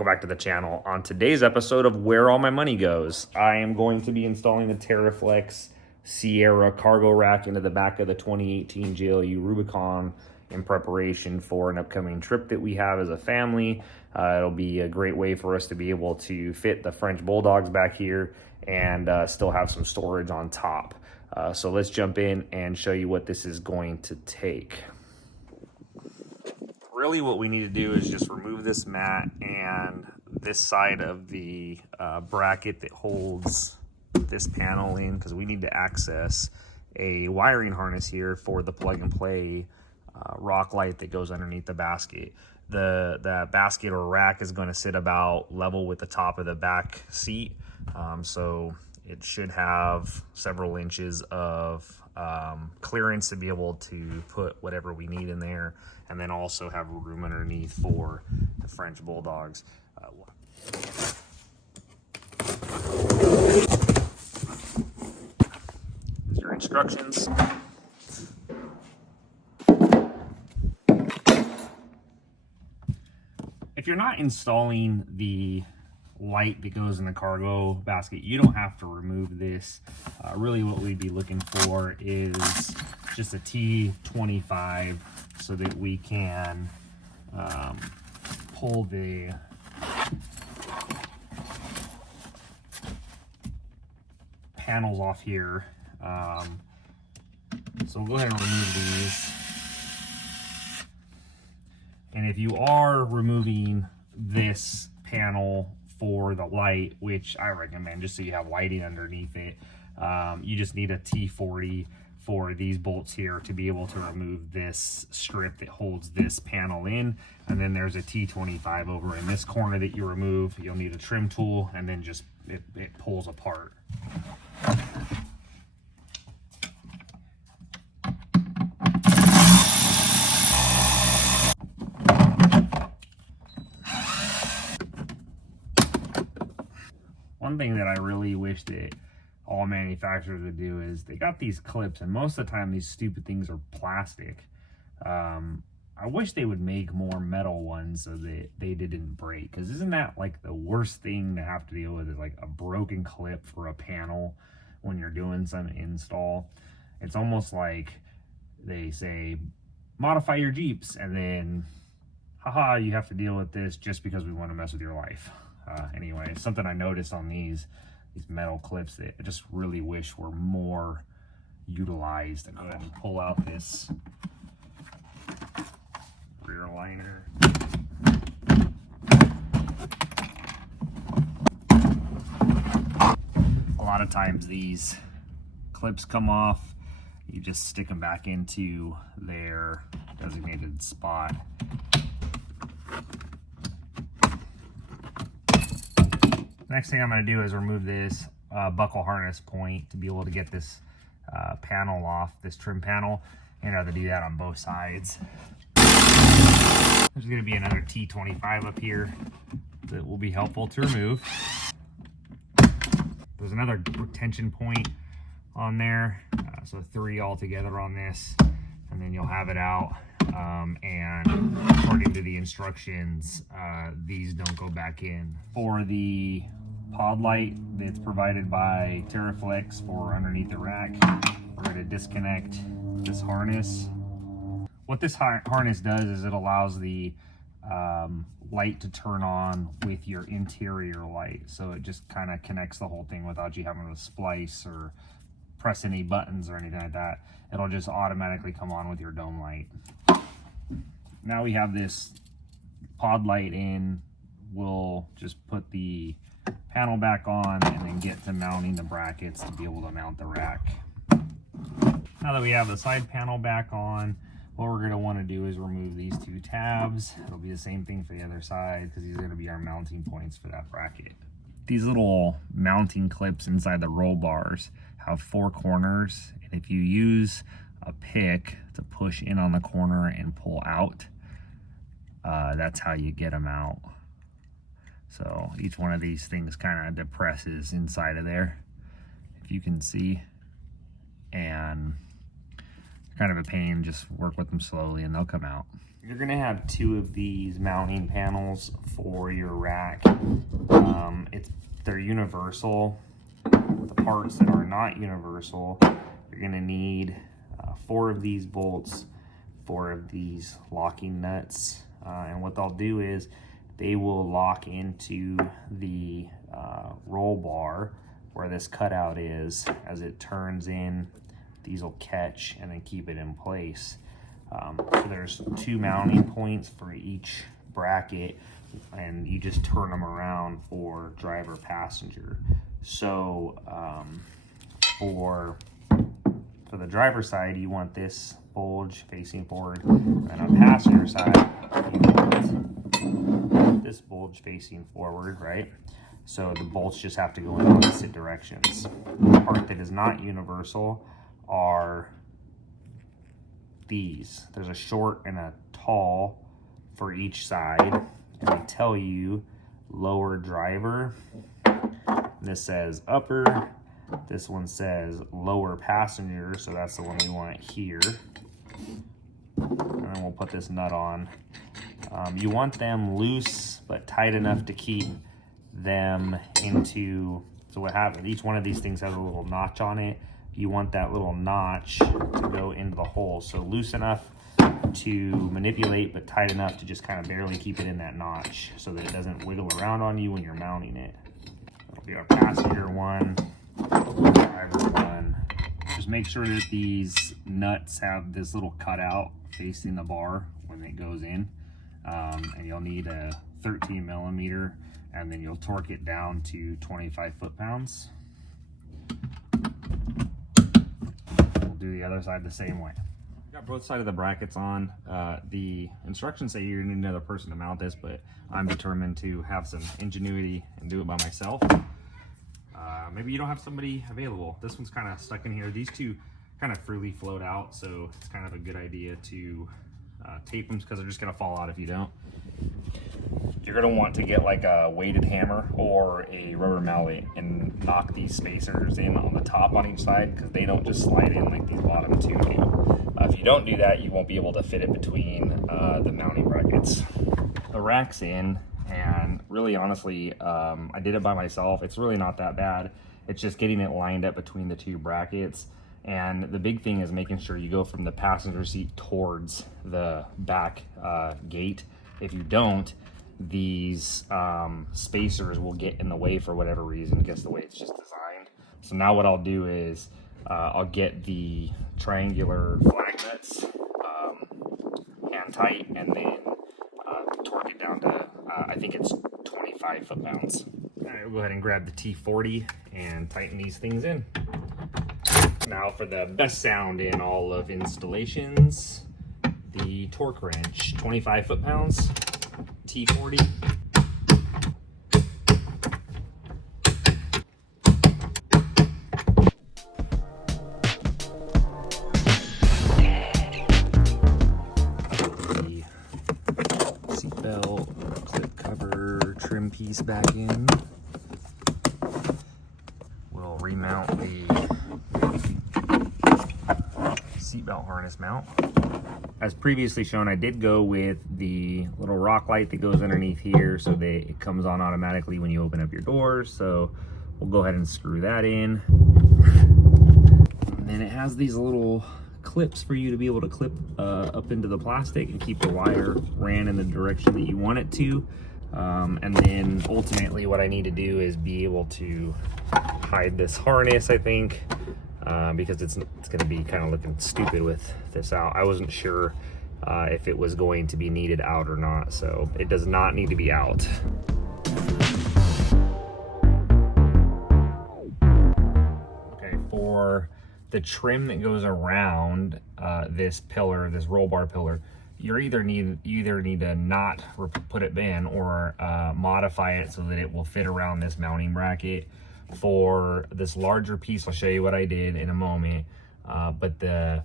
welcome back to the channel. On today's episode of Where All My Money Goes, I am going to be installing the TerraFlex Sierra cargo rack into the back of the 2018 JLU Rubicon in preparation for an upcoming trip that we have as a family. It'll be a great way for us to be able to fit the French bulldogs back here and still have some storage on top. So let's jump in and show you what this is going to take. Really what we need to do is just remove this mat and this side of the bracket that holds this panel in, because we need to access a wiring harness here for the plug and play rock light that goes underneath the basket. The basket or rack is going to sit about level with the top of the back seat, so it should have several inches of clearance to be able to put whatever we need in there, and then also have room underneath for the French bulldogs. Here's your instructions. If you're not installing the light that goes in the cargo basket, you don't have to remove this. Really what we'd be looking for is just a T25 so that we can pull the panels off here. So we'll go ahead and remove these. And if you are removing this panel for the light, which I recommend just so you have lighting underneath it, you just need a T40 for these bolts here to be able to remove this strip that holds this panel in. And then there's a T25 over in this corner that you remove. You'll need a trim tool, and then just it pulls apart. One thing that I really wish that all manufacturers would do is they got these clips, and most of the time these stupid things are plastic. I wish they would make more metal ones so that they didn't break, because isn't that like the worst thing to have to deal with, is like a broken clip for a panel when you're doing some install. It's almost like they say modify your Jeeps, and then haha, you have to deal with this just because we want to mess with your life. Anyway, something I noticed on these metal clips that I just really wish were more utilized. And go ahead and pull out this rear liner. A lot of times these clips come off, you just stick them back into their designated spot. Next thing I'm going to do is remove this buckle harness point to be able to get this panel off, this trim panel, and I have to do that on both sides. There's going to be another T25 up here that will be helpful to remove. There's another retention point on there, so 3 altogether on this, and then you'll have it out. And according to the instructions, these don't go back in. For the pod light that's provided by TerraFlex for underneath the rack, we're going to disconnect this harness. What this harness does is it allows the light to turn on with your interior light, so it just kind of connects the whole thing without you having to splice or press any buttons or anything like that. It'll just automatically come on with your dome light. Now we have this pod light in, we'll just put the panel back on and then get to mounting the brackets to be able to mount the rack. Now that we have the side panel back on, what we're going to want to do is remove these 2 tabs. It'll be the same thing for the other side, because these are going to be our mounting points for that bracket. These little mounting clips inside the roll bars have 4 corners, and if you use a pick to push in on the corner and pull out, that's how you get them out. So each one of these things kind of depresses inside of there, if you can see, and kind of a pain. Just work with them slowly and they'll come out. You're gonna have 2 of these mounting panels for your rack. They're universal. The parts that are not universal, you're gonna need 4 of these bolts, 4 of these locking nuts, and what they'll do is they will lock into the roll bar where this cutout is. As it turns in, these will catch and then keep it in place. So there's 2 mounting points for each bracket, and you just turn them around for driver passenger. So for the driver side, you want this bulge facing forward, and on passenger side, you want this bulge facing forward, right? So the bolts just have to go in opposite directions. The part that is not universal are these. There's a short and a tall for each side, and they tell you lower driver. This says upper. This one says lower passenger, so that's the one we want here. And then we'll put this nut on. You want them loose but tight enough to keep them into, so what happens, each one of these things has a little notch on it. You want that little notch to go into the hole. So loose enough to manipulate, but tight enough to just kind of barely keep it in that notch so that it doesn't wiggle around on you when you're mounting it. That'll be our passenger one, driver one. Just make sure that these nuts have this little cutout facing the bar when it goes in. And you'll need a 13 millimeter, and then you'll torque it down to 25 foot-pounds. We'll do the other side the same way. Got both sides of the brackets on. The instructions say you need another person to mount this, but I'm determined to have some ingenuity and do it by myself. Maybe you don't have somebody available. This one's kind of stuck in here. These 2 kind of freely float out, so it's kind of a good idea to tape them because they're just gonna fall out if you don't. You're gonna want to get like a weighted hammer or a rubber mallet and knock these spacers in on the top on each side, because they don't just slide in like these bottom 2 do. If you don't do that, you won't be able to fit it between the mounting brackets. The rack's in, and really honestly, I did it by myself. It's really not that bad. It's just getting it lined up between the 2 brackets. And the big thing is making sure you go from the passenger seat towards the back gate. If you don't, these spacers will get in the way for whatever reason, because the way it's just designed. So now what I'll do is I'll get the triangular flag nuts hand tight, and then torque it down to I think it's 25 foot-pounds. All right, we'll go ahead and grab the T40 and tighten these things in. Now for the best sound in all of installations, the torque wrench, 25 foot-pounds, T40. The seatbelt, clip cover, trim piece back in. We'll remount the seatbelt harness mount. As previously shown, I did go with the little rock light that goes underneath here so that it comes on automatically when you open up your doors. So we'll go ahead and screw that in. And then it has these little clips for you to be able to clip up into the plastic and keep the wire ran in the direction that you want it to. And then ultimately what I need to do is be able to hide this harness, I think, because it's going to be kind of looking stupid with this out. I wasn't sure if it was going to be needed out or not, so it does not need to be out. Okay, for the trim that goes around this pillar, this roll bar pillar, you either need to not put it in or modify it so that it will fit around this mounting bracket. For this larger piece, I'll show you what I did in a moment, but the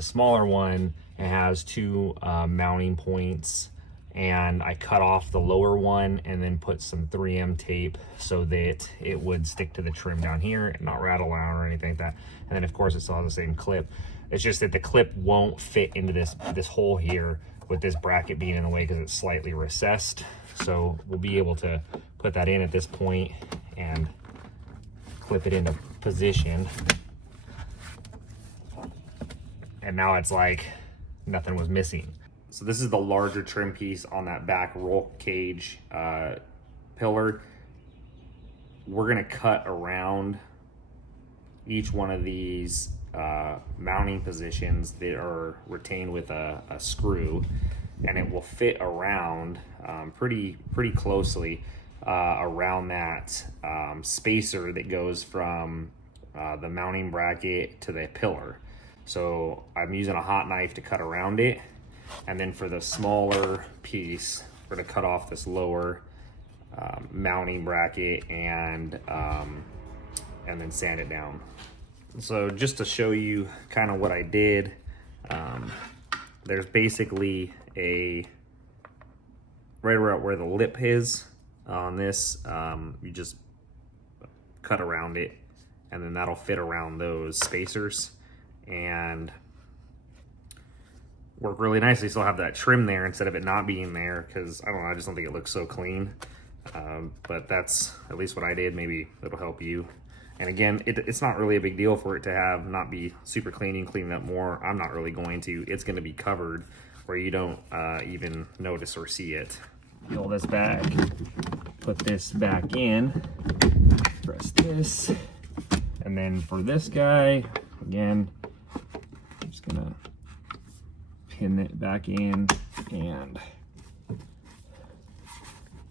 smaller one, it has 2 mounting points, and I cut off the lower one and then put some 3M tape so that it would stick to the trim down here and not rattle around or anything like that. And then of course it still has the same clip. It's just that the clip won't fit into this hole here with this bracket being in the way because it's slightly recessed. So we'll be able to put that in at this point and clip it into position. And now it's like nothing was missing. So this is the larger trim piece on that back roll cage pillar. We're gonna cut around each one of these mounting positions that are retained with a screw, and it will fit around pretty closely around that spacer that goes from the mounting bracket to the pillar. So I'm using a hot knife to cut around it, and then for the smaller piece, we're gonna cut off this lower mounting bracket and then sand it down. So just to show you kind of what I did, there's basically right around where the lip is on this, you just cut around it, and then that'll fit around those spacers and work really nicely. So I'll have that trim there instead of it not being there, because I don't know, I just don't think it looks so clean. But that's at least what I did. Maybe it'll help you. And again, it's not really a big deal for it to have not be super clean. You can clean it up more. I'm not really going to. It's going to be covered where you don't even notice or see it. Peel this back, put this back in, press this, and then for this guy, again, I'm just gonna pin it back in and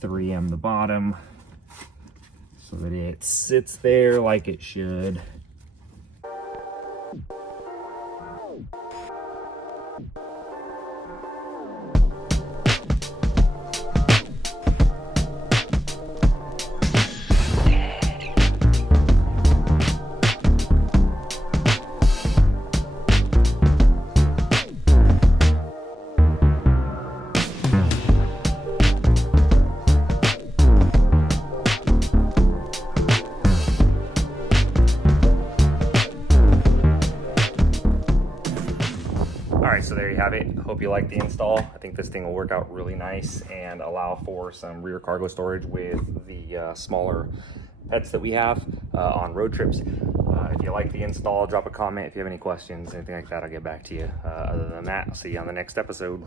3M the bottom so that it sits there like it should. So there you have it. Hope you like the install. I think this thing will work out really nice and allow for some rear cargo storage with the smaller pets that we have on road trips. If you like the install, drop a comment. If you have any questions, anything like that, I'll get back to you. Other than that, I'll see you on the next episode.